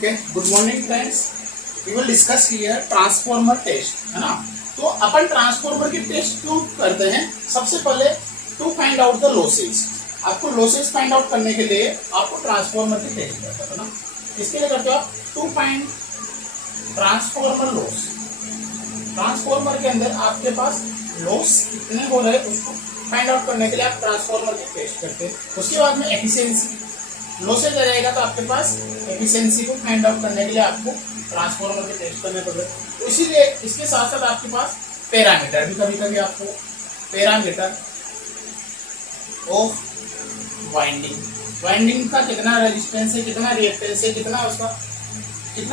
Okay, good morning friends. We will discuss here transformer test, है ना। तो अपन transformer की टेस्ट क्यों करते हैं? सबसे पहले to find out the losses. आपको लॉसेज फाइंड आउट करने के लिए आपको ट्रांसफॉर्मर की टेस्ट करते हो ना। किसके लिए करते हो आप? To find transformer loss. Transformer के अंदर आपके पास लॉस कितने हो रहे हैं उसको फाइंड आउट करने के लिए आप ट्रांसफॉर्मर की टेस्ट करते हैं। उसके बाद में एफिशिएंसी लॉसेज आ जाएगा, तो आपके पास एफिशिएंसी को फाइंड आउट करने के लिए आपको ट्रांसफॉर्मर के टेस्ट करने पड़ेंगे। तो इसीलिए इसके साथ साथ आपके पास पैरामीटर भी कभी कभी आपको पैरामीटर ऑफ वाइंडिंग का कितना रेजिस्टेंस है, कितना रिएक्टेंस है, कितना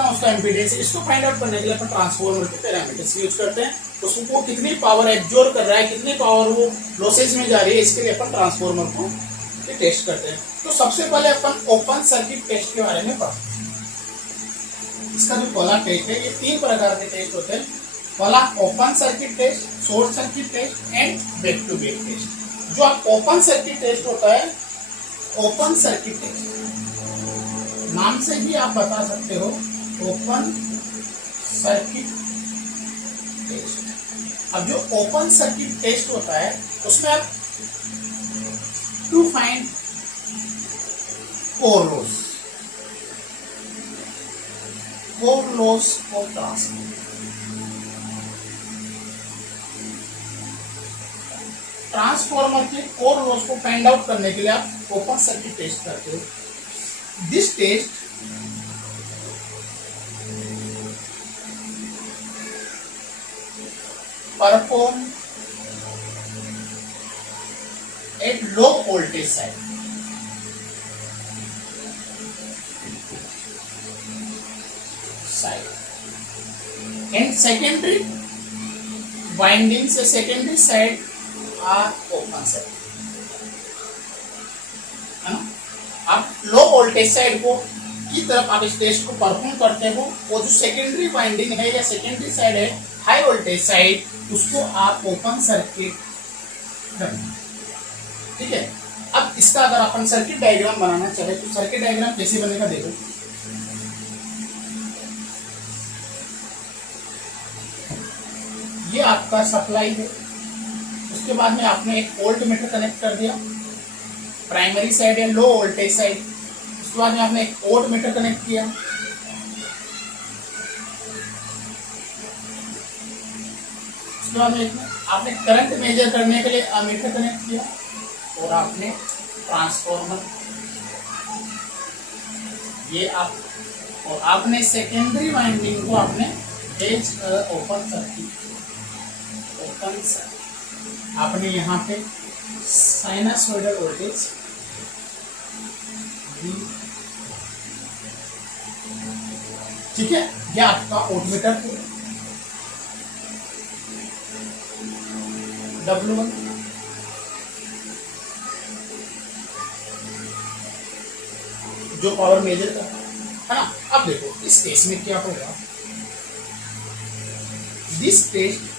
उसका इम्पीडेंस है, इसको फाइंड आउट करने के लिए अपन ट्रांसफॉर्मर के पैरामीटर्स यूज करते हैं। उसको कितनी पावर एब्जॉर्ब कर रहा है, कितनी पावर वो लॉसेज में जा रही है, इसके लिए अपन ट्रांसफॉर्मर को टेस्ट करते हैं। तो सबसे पहले अपन ओपन सर्किट टेस्ट के बारे में पढ़ते हैं। इसका जो पहला टेस्ट है, ये तीन प्रकार के टेस्ट होते हैं। पहला open circuit test, short circuit test and back to back test. जो आप ओपन सर्किट टेस्ट होता है, ओपन सर्किट टेस्ट नाम से ही आप बता सकते हो ओपन सर्किट टेस्ट। अब जो ओपन सर्किट टेस्ट होता है उसमें आप to find core loss of transformer. Transformer के कोर लॉस को फाइंड आउट करने के लिए आप ओपन सर्किट टेस्ट करते हो। This test perform at low voltage side. And secondary windings से secondary side are open side, है ना। आप लो वोल्टेज साइड को की तरफ आप इस टेस्ट को परफॉर्म करते हो, वो जो सेकेंडरी वाइंडिंग है या सेकेंडरी साइड है हाई वोल्टेज साइड, उसको आप ओपन सर्किट करना। ठीक है। अब इसका अगर अपन सर्किट डायग्राम बनाना चाहे तो सर्किट डायग्राम कैसे बनेगा देखो। ये आपका सप्लाई है, उसके बाद में आपने एक वोल्ट मीटर कनेक्ट कर दिया, प्राइमरी साइड है लो वोल्टेज साइड। उसके बाद में आपने एक वोल्ट मीटर कनेक्ट किया, उसके बाद में आपने करंट मेजर करने के लिए अमीटर कनेक्ट किया, और आपने ट्रांसफॉर्मर ये आप, और आपने सेकेंडरी वाइंडिंग को आपने ओपन सर्किट आपने यहाँ पे साइनसॉइडल वोल्टेज ठीक है। ये आपका वोल्टमीटर W1 जो पावर मेजर करता है ना। अब देखो इस केस में क्या होगा। This test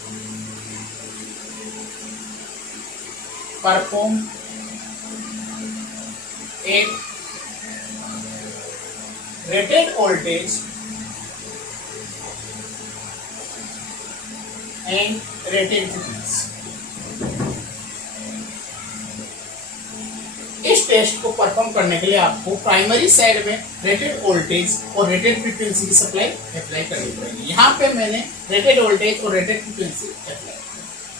perform at rated voltage and rated frequency. इस टेस्ट को परफॉर्म करने के लिए आपको प्राइमरी साइड में रेटेड वोल्टेज और रेटेड फ्रीक्वेंसी की सप्लाई अप्लाई करनी पड़ेगी। यहाँ पे मैंने रेटेड वोल्टेज और रेटेड फ्रीक्वेंसी अप्लाई।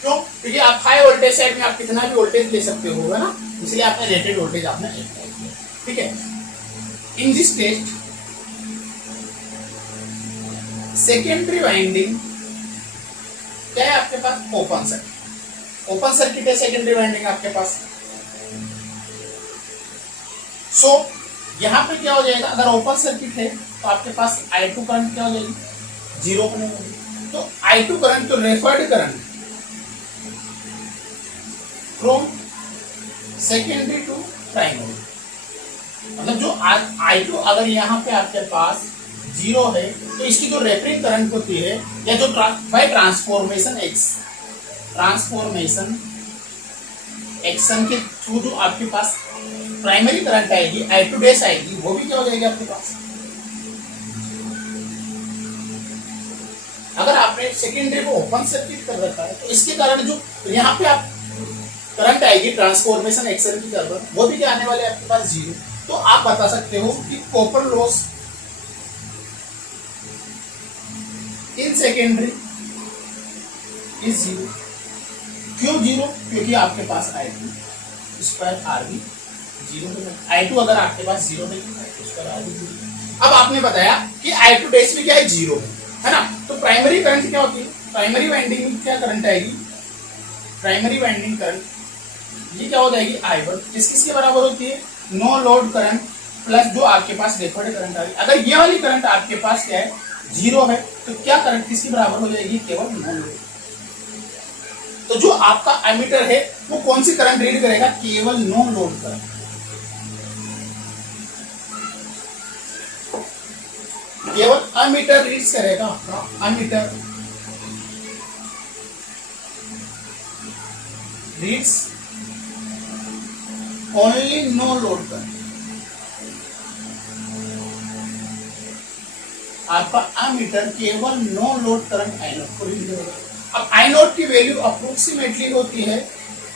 क्यों? क्योंकि आप हाई वोल्टेज साइड में आप कितना भी वोल्टेज ले सकते हो ना, इसलिए आपने रेटेड वोल्टेज आपने अप्लाई किया। ठीक है। In this test secondary winding क्या है आपके पास? Open circuit. ओपन सर्किट है सेकेंडरी वाइंडिंग आपके पास। सो यहाँ पे क्या हो जाएगा, अगर ओपन सर्किट है तो आपके पास I2 करंट क्या हो जाएगी? जीरो होने वाली। तो I2 करंट तो referred current from secondary to primary, मतलब जो I2 अगर यहाँ पे आपके पास जीरो है तो इसकी जो रेफरिंग करंट होती है या जो बाय ट्रांसफॉर्मेशन एक्शन के थ्रू जो आपके पास प्राइमरी करंट आएगी I2 डैश आएगी, वो भी क्या हो जाएगी आपके पास अगर आपने सेकेंडरी को ओपन सर्किट कर रखा है तो इसके कारण जो यहाँ पे आप करंट आएगी ट्रांसफॉर्मेशन एक्शन की कर वो भी क्या आने वाले आपके पास जीरो। तो आप बता सकते हो कि copper loss in secondary is zero. क्यों जीरो? क्योंकि आपके पास I2 स्क्वायर आर भी जीरो है। I2 अगर आपके पास जीरो नहीं I2 स्क्वायर आर भी जीरो। अब आपने बताया कि I2 डैश भी क्या है, जीरो है ना। तो प्राइमरी करंट क्या होती है? प्राइमरी वाइंडिंग में क्या करंट आएगी? प्राइमरी वाइंडिंग करंट ये क्या हो जाएगी? I1 किसके बराबर होती है? नो लोड करंट प्लस जो आपके पास रेफर्ड करंट आ रही है। अगर ये वाली करंट आपके पास क्या है, जीरो है, तो क्या करंट किसके बराबर हो जाएगी? केवल नो लोड। तो जो आपका एमीटर है वो कौन सी करंट रीड करेगा? केवल नो लोड करंट। केवल अमीटर रीड्स करेगा आपका, ammeter reads only no load current. आपका अमीटर केवल no load current I naught को रीड करेगा। अब आई नोट की वैल्यू अप्रोक्सीमेटली होती है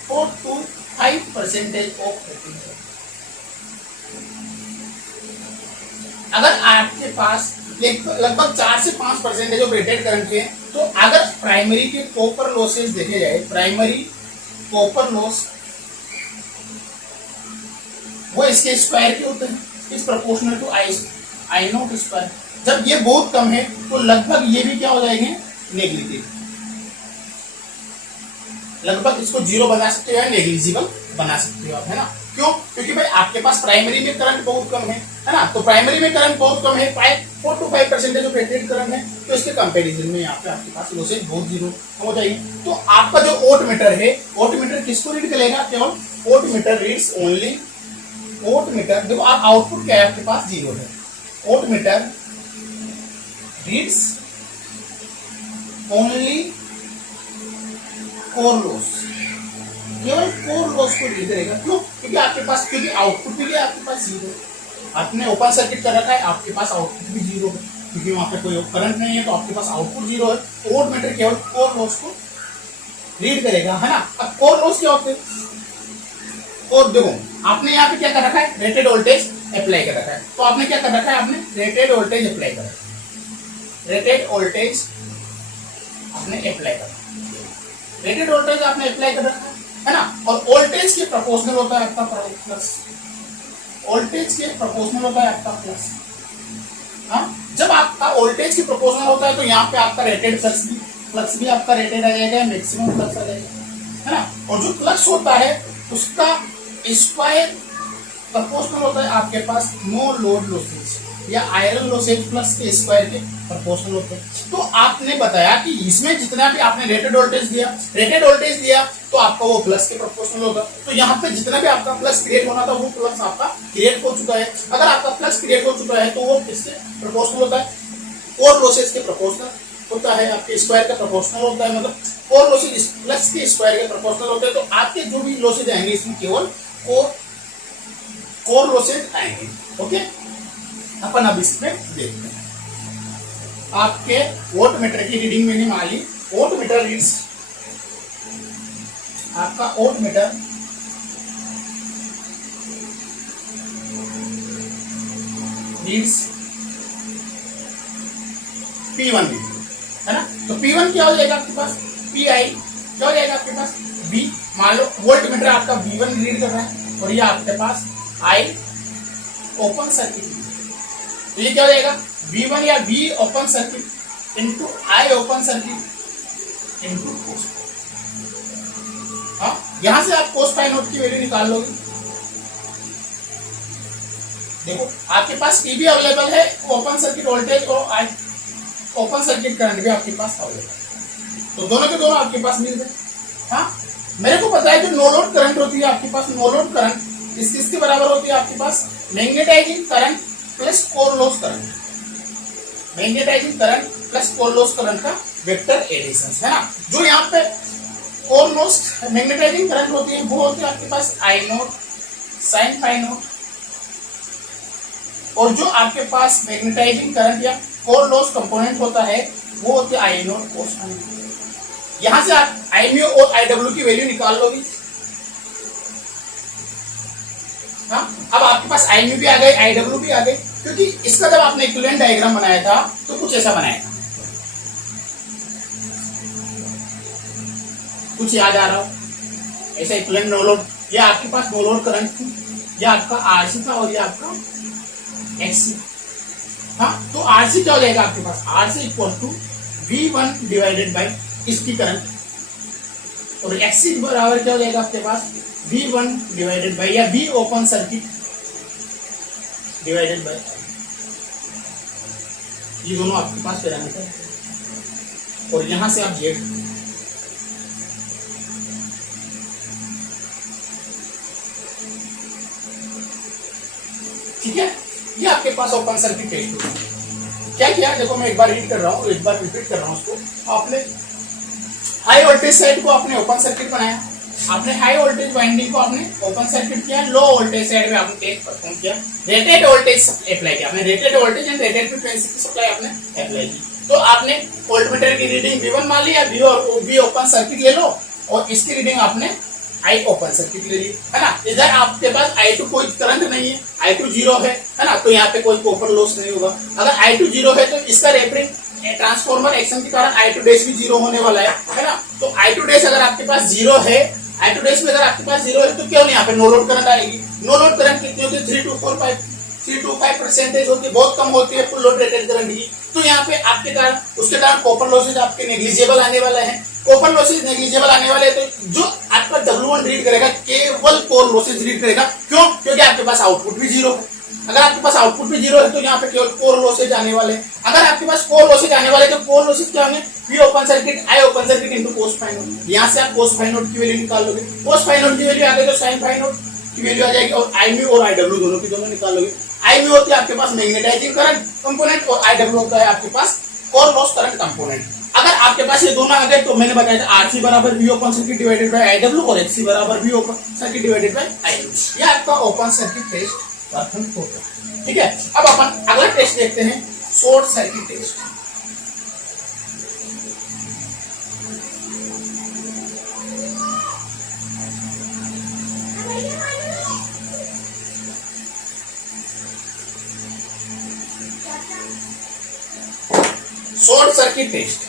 4 to 5% ऑफ रेटिंग। अगर आपके पास लगभग 4 से 5% ऑफ रेटेड करंट है, तो अगर प्राइमरी के कॉपर लॉसेस देखे जाए, प्राइमरी कॉपर लॉस वो इसके स्क्वायर के होते हैं, is proportional to I naught square. जब ये बहुत कम है तो लगभग ये भी क्या हो जाएंगे? नेग्लिजिबल। लगभग इसको जीरो बना सकते हो या नेग्लिजिबल बना सकते हो आप, है ना। क्यों? क्योंकि भाई आपके पास प्राइमरी में करंट बहुत कम है ना। तो प्राइमरी में करंट बहुत कम है, 4 to 5% ऑफ रेटेड करंट है, तो इसके कंपैरिजन में यहाँ पे आपके पास लॉसेज बहुत जीरो हो जाएगी। तो आपका जो वोट मीटर है, वोट मीटर किसको रीड करेगा? केवल vote metre reads only vote metre. देखो आप आउटपुट क्या है आपके पास? जीरो है। Vote metre reads only core loss, केवल कोर लॉस को रीड करेगा। क्यों? क्योंकि आपके पास, क्योंकि आउटपुट भी क्या आपके पास जीरो है। आपने ओपन सर्किट कर रखा है, आपके पास आउटपुट भी जीरो है, क्योंकि वहां पे कोई करंट नहीं है, तो आपके पास आउटपुट जीरो है। तो वोट मीटर केवल कोर लॉस को रीड करेगा, है ना। अब कोर लॉस क्या होते हैं? और देखो आपने यहाँ पे क्या कर रखा है? रेटेड वोल्टेज अप्लाई कर रखा है। तो आपने क्या कर रखा है? आपने रेटेड वोल्टेज अप्लाई कर रखा है। रेटेड वोल्टेज आपने अप्लाई कर रखा है। रेटेड वोल्टेज आपने अप्लाई कर रखा है ना। और वोल्टेज के प्रोपोर्शनल होता है आपका प्लस, वोल्टेज के प्रोपोर्शनल होता है आपका प्लस। हाँ, जब आपका वोल्टेज के प्रोपोर्शनल होता है तो यहाँ पे आपका रेटेड फ्लक्स भी आपका रेटेड आ जाएगा, मैक्सिमम फ्लक्स आ जाएगा, है ना। और जो फ्लक्स होता है उसका स्क्वायर प्रोपोर्शनल होता है आपके पास नो लोड लॉसेज या आयरन लॉसेज प्लस के स्क्वायर के प्रोपोर्शनल होते हैं। तो आपने बताया कि इसमें जितना भी आपने रेटेड वोल्टेज दिया तो आपका वो प्लस के प्रोपोर्शनल होगा। तो यहाँ पे जितना भी आपका प्लस क्रिएट होना था वो प्लस आपका क्रिएट हो चुका है। अगर आपका प्लस क्रिएट हो चुका है तो वो किसके प्रोपोर्शनल होता है? कोर लॉसेज के प्रोपोर्शनल होता है, आपके स्क्वायर का प्रोपोर्शनल होता है। मतलब कोर लॉसेज प्लस के स्क्वायर के प्रोपोर्शनल होते हैं। तो आपके जो भी लॉसेज आएंगे इसमें केवल कोर लॉसेज आएंगे। ओके, अपन अब इसमें देखते हैं। आपके वोट मीटर की रीडिंग मैंने मान ली। वोट मीटर रीड्स, आपका वोट मीटर रीड्स P1 है ना। तो P1 क्या हो जाएगा आपके पास? PI क्या हो जाएगा आपके पास? V। मान लो वोल्ट मीटर आपका V1 रीड कर रहा है और ये आपके पास I ओपन सर्किट, तो ये क्या हो जाएगा? V1 या V open circuit into I open circuit into cos. हाँ, यहां से आप कोस पाई नोट की वैल्यू निकाल लोगे। देखो आपके पास P भी अवेलेबल है, ओपन सर्किट वोल्टेज और I ओपन सर्किट करंट भी आपके पास अवेलेबल है, तो दोनों के दोनों आपके पास मिल गए। हाँ, मेरे को पता है जो नो लोड करंट होती है आपके पास, नो लोड करंट किसके बराबर होती है आपके पास? Magnetizing current plus core loss current, magnetizing current plus core loss current का वेक्टर एडिशन, है ना। जो यहाँ पे कोर लॉस मैग्नेटाइजिंग करंट होती है वो होती है आपके पास I naught sine phi naught, और जो आपके पास मैग्नेटाइजिंग करंट या कोर लॉस कंपोनेंट होता है वो होते आई एम और कोस आई एम। यहां से आप आई एम और आई डब्ल्यू की वैल्यू निकाल लोगे। हाँ, अब आपके पास आई एम भी आ गई, आई डब्ल्यू भी आ गई, क्योंकि इसका जब आपने इक्विवेलेंट डायग्राम बनाया था तो कुछ ऐसा बनाया था, कुछ याद आ रहा हो ऐसा इक्विवेलेंट नो लोड। ये आपके पास नो लोड करंट थी, ये आपका आरसी था और ये आपका एक्सी। हाँ, तो आरसी क्या हो जाएगा आपके पास, RC equal to V1 divided by इसकी करंट, और एक्सी बराबर क्या हो जाएगा आपके पास V1 डिवाइडेड बाई या V open circuit divided by, ये दोनों आपके पास पैरामीटर, और यहां से आप जेड, ठीक है। ये आपके पास ओपन सर्किट टेस्ट होगा। क्या किया, देखो मैं एक बार रीड कर रहा हूँ, एक बार रिपीट कर रहा हूँ उसको। आपने हाई वोल्टेज साइड को आपने ओपन सर्किट बनाया, आपने हाई वोल्टेज वाइंडिंग को आपने ओपन सर्किट किया, लो वोल्टेज साइड में आपने टेस्ट परफॉर्म किया, रेटेड वोल्टेज अप्लाई किया, आपने rated voltage and rated frequency की सप्लाई आपने अप्लाई की। तो आपने वोल्टमीटर की रीडिंग V1 मान लिया, V ओपन सर्किट ले लो, और इसकी रीडिंग आपने आई ओपन सर्किट ले ली, है ना। इधर आपके पास I2 कोई करंट नहीं है, I2 जीरो है ना, तो यहाँ पे कोई कॉपर लॉस नहीं होगा। अगर I2 जीरो है तो इसका रेफरिंग ट्रांसफॉर्मर एक्शन के कारण I2 डैश भी जीरो होने वाला है ना। तो I2 डैश अगर आपके पास जीरो है, I2 डैश में अगर आपके पास जीरो है, तो क्यों नहीं यहाँ पे नो लोड करंट आएगी। नो लोड करंट कितनी होती है, 325% होती है, बहुत कम होती है फुल लोड रेटेड करंट की। तो यहाँ पे आपके कारण उसके कारण कॉपर लॉसेज आपके नेग्लिजिबल आने वाला है। कॉपर लॉसेज नेग्लिजिबल आने वाले, तो जो आपका W1 रीड करेगा केवल कोर लॉसेज रीड करेगा, क्यों, क्योंकि आपके पास आउटपुट भी जीरो है। अगर आपके पास आउटपुट भी जीरो है तो यहाँ पे केवल कोर लॉसेज आने वाले। अगर आपके पास कोर लॉसेज आने वाले तो कोर लॉसेज क्या होंगे, V open circuit I open circuit into cos phi naught. यहाँ से आप कोस फाई नोट की वैल्यू निकाल लोगे, कोस फाई नोट की वैल्यू आ गई तो साइन फाई नोट की वैल्यू आ जाएगी, और आई म्यू और आई डब्ल्यू दोनों की दोनों निकाल लोगे। आई म्यू होती है आपके पास मैग्नेटाइजिंग करंट कंपोनेंट, और आई डब्ल्यू होता है आपके पास कोर लॉस करंट कंपोनेंट। अगर आपके पास ये दोनों आ गए तो मैंने बताया था आरसी बराबर V open circuit divided by I W, और एक्सी बराबर V open circuit divided by I W. ये आपका ओपन सर्किट टेस्ट परफॉर्म होता है, ठीक है। अब अपन अगला टेस्ट देखते हैं, short circuit test. Short circuit test,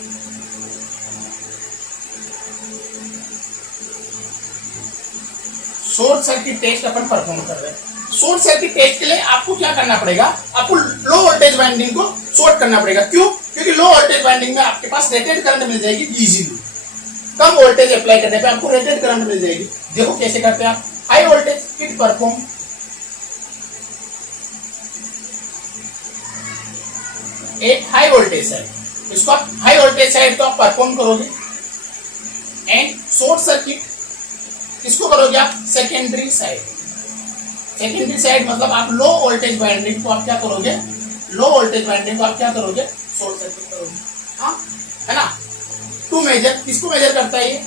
short circuit test अपन परफॉर्म कर रहे हैं। शॉर्ट सर्किट टेस्ट के लिए आपको क्या करना पड़ेगा, आपको लो वोल्टेज वाइंडिंग को शॉर्ट करना पड़ेगा। क्यों, क्योंकि लो वोल्टेज वाइंडिंग में आपके पास रेटेड करंट मिल जाएगी इजीली, कम वोल्टेज अप्लाई करने पे आपको रेटेड करंट मिल जाएगी। देखो कैसे करते हैं आप, हाई वोल्टेज किट परफॉर्म, एक हाई वोल्टेज साइड, इसको आप हाई वोल्टेज साइड तो आप परफॉर्म करोगे, एंड शॉर्ट सर्किट किसको करोगे आप, सेकेंडरी साइड। सेकेंडरी साइड मतलब आप लो वोल्टेज वाइंडिंग को आप क्या करोगे, लो वोल्टेज वाइंडिंग को आप क्या करोगे, शॉर्ट सर्किट करोगे, हाँ है ना। टू मेजर, किसको मेजर करता है ये,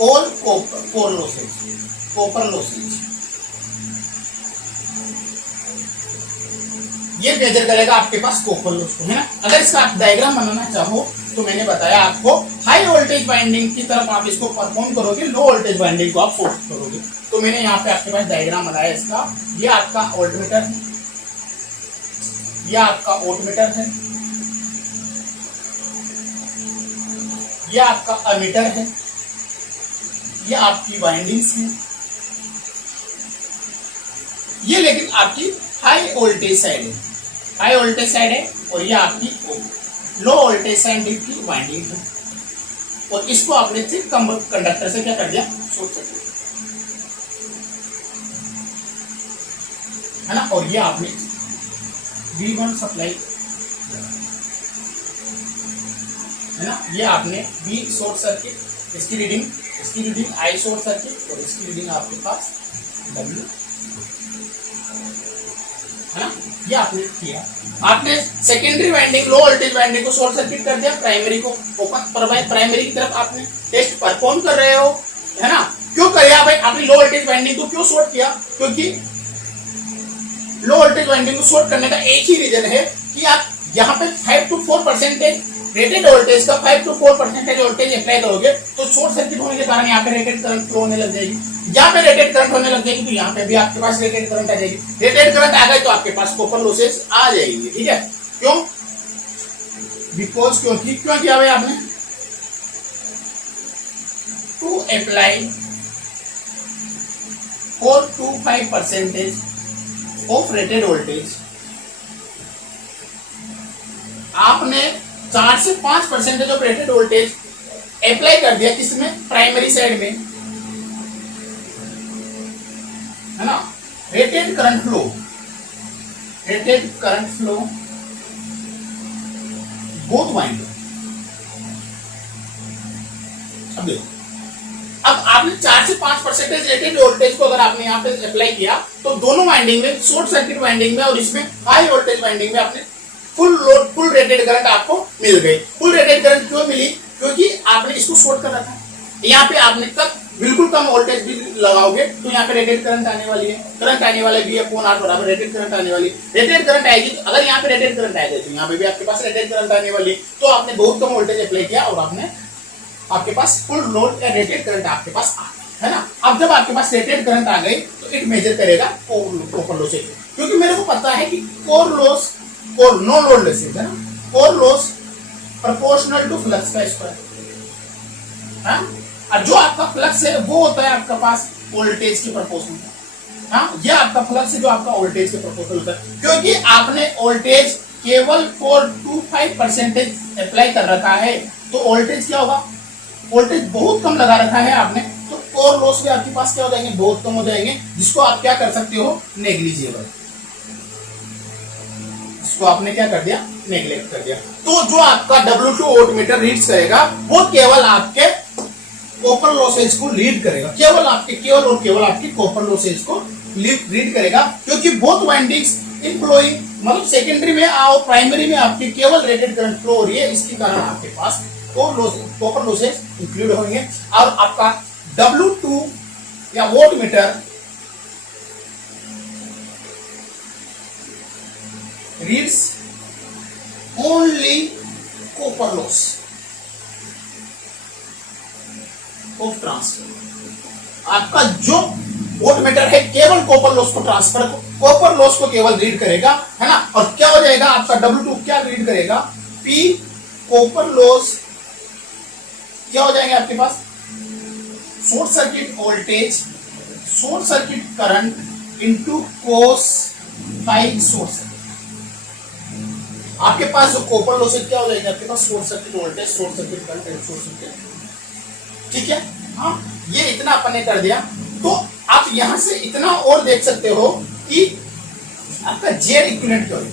all core losses, copper losses, ये मेजर करेगा आपके पास कॉपर लॉस को, है ना। अगर इसका आप डायग्राम बनाना चाहो तो मैंने बताया आपको, हाई वोल्टेज वाइंडिंग की तरफ आप इसको परफॉर्म करोगे, लो वोल्टेज वाइंडिंग को आप शॉर्ट करोगे। तो मैंने यहाँ पे आपके पास डायग्राम बनाया इसका, ये आपका वोल्टमीटर है, ये आपका वोल्टमीटर है, ये आपका अमीटर है, ये आपकी वाइंडिंग्स है, ये लेकिन आपकी हाई वोल्टेज साइड है, हाई वोल्टेज साइड है, और ये आपकी लो वोल्टेज साइड की वाइंडिंग है, और इसको आपने सिर्फ कंडक्टर से क्या कर दिया, शॉर्ट सर्किट, है ना। और ये आपने V1 सप्लाई, है ना, ये आपने V शॉर्ट सर्किट, इसकी रीडिंग I शॉर्ट सर्किट, और इसकी रीडिंग आपके पास W, है ना। ये आपने किया, आपने secondary winding low voltage winding को शॉर्ट सर्किट कर दिया, प्राइमरी को ओपन, प्राइमरी की तरफ आपने टेस्ट परफॉर्म कर रहे हो, है ना। क्यों किया भाई आपने लो वोल्टेज वाइंडिंग को क्यों शॉर्ट किया, क्योंकि लो वोल्टेज वाइंडिंग को शॉर्ट करने का एक ही रीजन है कि आप यहाँ पे 5 to 4% रेटेड वोल्टेज का 5 to 4% वोल्टेज अप्लाई करोगे तो शॉर्ट सर्किट होने के कारण यहाँ पे रेटेड करंट फ्लो होने लग जाएगी। यहाँ पे रेटेड करंट होने लग जाएगी तो यहाँ पे भी आपके पास रेटेड करंट आ जाएगी। रेटेड करंट आ गए तो आपके पास कॉपर लॉसेस आ जाएंगे। ठीक है, क्यों? बिकॉज क्यों किया भाई आपने? To apply 4 to 5% of rated voltage, आपने 4 से 5% ऑफ रेटेड वोल्टेज अप्लाई कर दिया किसमें? प्राइमरी साइड में, है ना। Rated current flow both winding. अब देखो, अब आपने 4 से 5% रेटेड वोल्टेज को अगर आपने यहाँ पे अप्लाई किया तो दोनों वाइंडिंग में, शॉर्ट सर्किट वाइंडिंग में और इसमें हाई वोल्टेज वाइंडिंग में आपने full load, full rated current आपको मिल गई। फुल रेटेड करंट क्यों मिली? क्योंकि आपने इसको शॉर्ट कर रखा है। यहाँ पे आपने तक बिल्कुल कम वोल्टेज भी लगाओगे तो यहाँ पे रेटेड करंट आने वाली है, करंट आने वाला भी है, फोन आर बराबर रेटेड करंट आने वाली है। रेटेड करंट आएगी तो अगर यहाँ पे रेटेड करंट आएगा तो यहाँ पे भी आपके पास रेटेड करंट आने वाली है। तो आपने बहुत कम वोल्टेज अप्लाई किया और आपके पास फुल लोड का रेटेड करंट आपके पास आ गया, है ना। अब जब आपके पास रेटेड करंट आ गई तो इट मेजर करेगा कॉपर लॉस, क्योंकि मेरे को पता है कि कोर लॉस और नो लोड लॉसेस, है ना, core loss proportional to flux का स्क्वायर, हाँ। और जो आपका फ्लक्स है वो होता है आपका पास वोल्टेज के प्रोपोर्शनल, हाँ। ये आपका फ्लक्स है जो आपका वोल्टेज के प्रोपोर्शनल होता है, क्योंकि आपने वोल्टेज केवल 4 to 5% अप्लाई कर रखा है तो वोल्टेज क्या होगा? वोल्टेज बहुत कम लगा रखा है आपने, तो कोर लॉस भी आपके पास क्या हो जाएंगे? बहुत कम हो जाएंगे, जिसको आप क्या कर सकते हो? नेग्लिजिबल। इसको आपने क्या कर दिया? नेग्लेक्ट कर दिया। तो जो आपका W2 वोल्टमीटर रीड्स करेगा वो केवल आपके कॉपर लॉसेज को रीड करेगा, केवल आपके कॉपर लॉसेज को रीड करेगा, क्योंकि बोथ वाइंडिंग्स इनफ्लोइंग, मतलब सेकेंडरी में और प्राइमरी में आपकी केवल रेटेड करंट फ्लो हो रही है। इसके कारण आपके पास कॉपर लॉसेज इंक्लूड होंगे और आपका W2 या voltmeter reads only copper loss of transfer. आपका जो वोल्टमीटर है केवल कॉपर लॉस को कॉपर लॉस को केवल रीड करेगा, है ना। और क्या हो जाएगा आपका W2 क्या रीड करेगा? P कॉपर लॉस क्या हो जाएंगे आपके पास? Short circuit voltage, short circuit current into cos phi short circuit. आपके पास जो कॉपर लॉसेज क्या हो जाएगा? आपके पास short circuit voltage, short circuit current, short circuit. ठीक है, हाँ, ये इतना अपन ने कर दिया। तो आप यहां से इतना और देख सकते हो कि आपका जेड इक्विवेलेंट क्या होगा?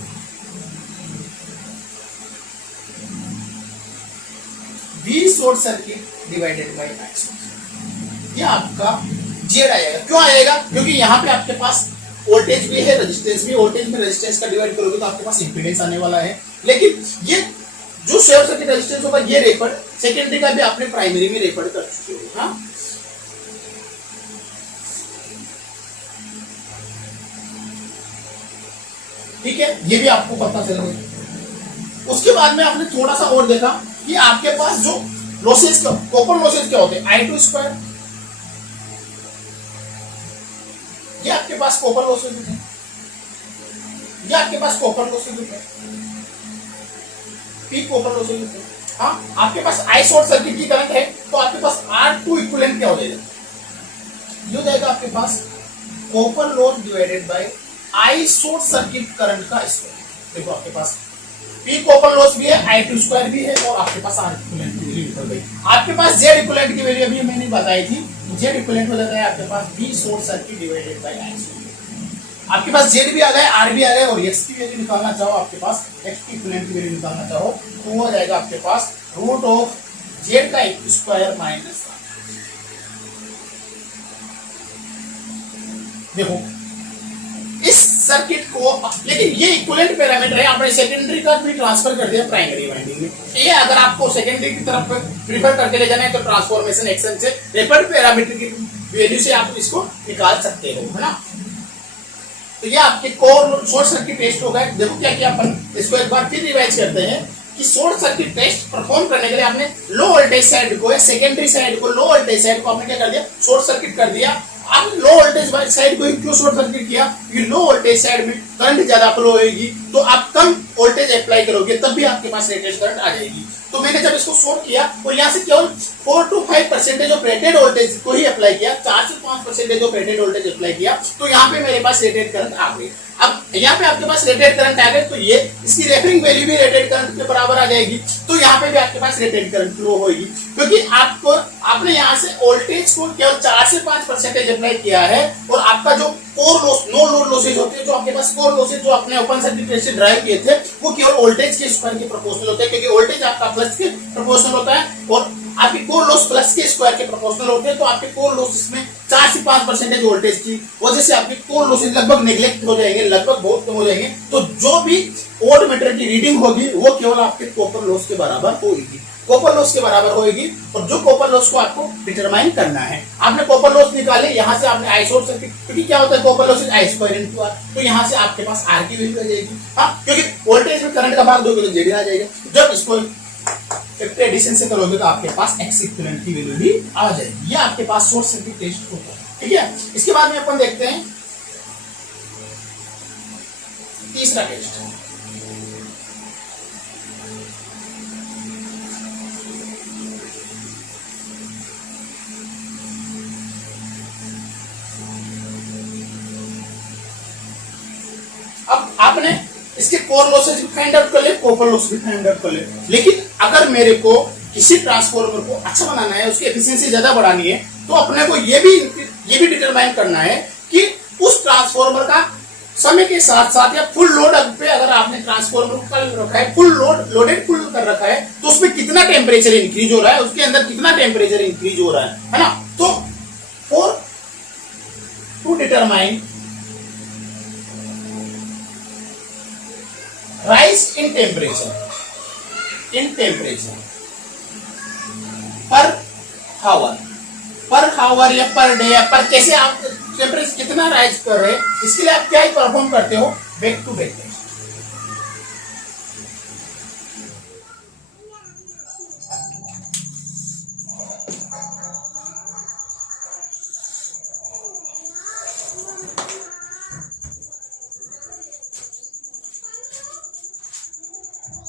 V short circuit divided by I short, ये आपका जेड आएगा। क्यों आएगा? क्योंकि यहाँ पे आपके पास वोल्टेज भी है, रेजिस्टेंस भी। वोल्टेज में रेजिस्टेंस का डिवाइड करोगे तो आपके पास इंपीडेंस आने वाला है। लेकिन ये जो शॉर्ट सर्किट रेजिस्टेंस होगा ये रेफर सेकेंडरी का भी आपने प्राइमरी में रेफर कर चुके हो, हाँ। ठीक है, ये भी आपको पता चल गया। उसके बाद में आपने थोड़ा सा और देखा कि आपके पास जो लॉसेज, कॉपर लॉसेज क्या होते हैं? I2 स्क्वायर, ये आपके पास कॉपर लॉसेज होते हैं, ये आपके पास कॉपर लॉसेज होते हैं, P कॉपर लॉसेज होते हैं, हाँ। आपके पास I शॉर्ट सर्किट की करंट है तो आपके पास R2 इक्विवेलेंट क्या हो जाएगा? ये हो जाएगा आपके पास copper loss divided by I short circuit current का स्क्वायर। देखो आपके पास P कॉपर लॉस भी है, I2 स्क्वायर भी है और आपके पास R इक्विवेलेंट की वैल्यू निकल गई। आपके पास Z इक्विवेलेंट की वैल्यू अभी मैंने बताई थी, Z इक्विवेलेंट हो जाता है आपके पास V short circuit divided by I square. आपके पास Z भी आ गया, R भी आ गया, और X की वैल्यू निकालना चाहो आपके पास, X की इक्विवेलेंट की वैल्यू निकालना चाहो तो हो जाएगा आपके पास रूट ऑफ Z का स्क्वायर माइनस। देखो इस सर्किट को, लेकिन ये इक्विवेलेंट पैरामीटर है, आपने सेकेंडरी का भी ट्रांसफर कर दिया प्राइमरी वाइंडिंग में। ये अगर आपको सेकेंडरी की तरफ प्रीफर करके ले जाना है तो ट्रांसफॉर्मेशन एक्शन से रेफर्ड पैरामीटर की वैल्यू से आप इसको निकाल सकते हो, है ना। तो ये आपके कोर शॉर्ट सर्किट टेस्ट हो गए। देखो क्या किया अपन, इसको एक बार फिर रिवाइज करते हैं कि शॉर्ट सर्किट टेस्ट परफॉर्म करने के लिए आपने लो वोल्टेज साइड को, सेकेंडरी साइड को, लो वोल्टेज साइड को आपने क्या कर दिया, शॉर्ट सर्किट कर दिया। आपने लो वोल्टेज साइड को क्यों शॉर्ट सर्किट किया, क्योंकि लो वोल्टेज साइड में करंट ज्यादा फ्लो होगी, तो आप कम वोल्टेज अप्लाई करोगे तब भी आपके पास रेटेड करंट आ जाएगी। तो मैंने जब इसको शॉर्ट किया और यहाँ से केवल 4 to 5% ऑफ रेटेड वोल्टेज को ही अप्लाई किया, 4 से 5% ऑफ रेटेड वोल्टेज अप्लाई किया, तो यहाँ पे मेरे पास रेटेड करंट आ गई। अब यहाँ पे आपके पास रेटेड करंट आ गए तो ये इसकी रेफरिंग वैल्यू भी रेटेड करंट के बराबर आ जाएगी, तो यहाँ पे भी आपके पास रेटेड करंट फ्लो होगी, क्योंकि आपने यहाँ से वोल्टेज को केवल 4 से 5% अप्लाई किया है और आपका जो core loss, no load losses होते हैं, जो आपके पास कोर लॉसेज जो आपने ओपन सर्किट टेस्ट से ड्राइव किए थे, वो केवल वोल्टेज के स्क्वायर के प्रोपोर्शनल होते हैं, क्योंकि वोल्टेज आपका प्लस के प्रोपोर्शनल होता है और आपके कोर लॉस प्लस के स्क्वायर के प्रोपोर्शनल होते हैं। तो आपके कोर लॉसेस में 4 से 5% वोल्टेज की वजह से आपके कोर लॉसेज लगभग नेग्लेक्ट हो जाएंगे, लगभग बहुत कम हो जाएंगे। तो जो भी वोल्ट मीटर की रीडिंग होगी वो केवल आपके कॉपर लॉस के बराबर होगी, कॉपर लॉस के बराबर होगी। और जो कॉपर लॉस को आपको डिटरमाइन करना है, आपने कॉपर लॉस निकाले, यहाँ से आपने आई शॉर्ट सर्किट, क्योंकि क्या होता है copper loss I square into R, तो यहाँ से आपके पास आर की वैल्यू आ जाएगी। हाँ, क्योंकि वोल्टेज में करंट का भाग दोगे तो जेडी आ जाएगा। जब इसको एडिशन से करोगे तो आपके पास एक्स इक्विवेलेंट की वैल्यू भी आ जाएगी। ये आपके पास शॉर्ट सर्किट टेस्ट होता है, ठीक है। इसके बाद में अपन देखते हैं तीसरा टेस्ट। अब आपने इसके कोर लॉसेज भी फाइंड आउट कर ले, कॉपर लॉस भी फाइंड आउट कर ले, लेकिन अगर मेरे को किसी ट्रांसफार्मर को अच्छा बनाना है, उसकी एफिशिएंसी ज्यादा बढ़ानी है, तो अपने को ये भी डिटरमाइन करना है कि उस ट्रांसफार्मर का समय के साथ साथ या फुल लोड पे अगर आपने ट्रांसफार्मर को कर रखा है, फुल लोडेड फुल कर रखा है, तो उसमें कितना टेम्परेचर इंक्रीज हो रहा है, उसके अंदर कितना टेम्परेचर इंक्रीज हो रहा है ना। तो for to determine rise in temperature per hour या पर डे या पर कैसे आप टेम्परेचर कितना राइज कर रहे हैं, इसके लिए आप क्या ही परफॉर्म करते हो, बैक टू बैक।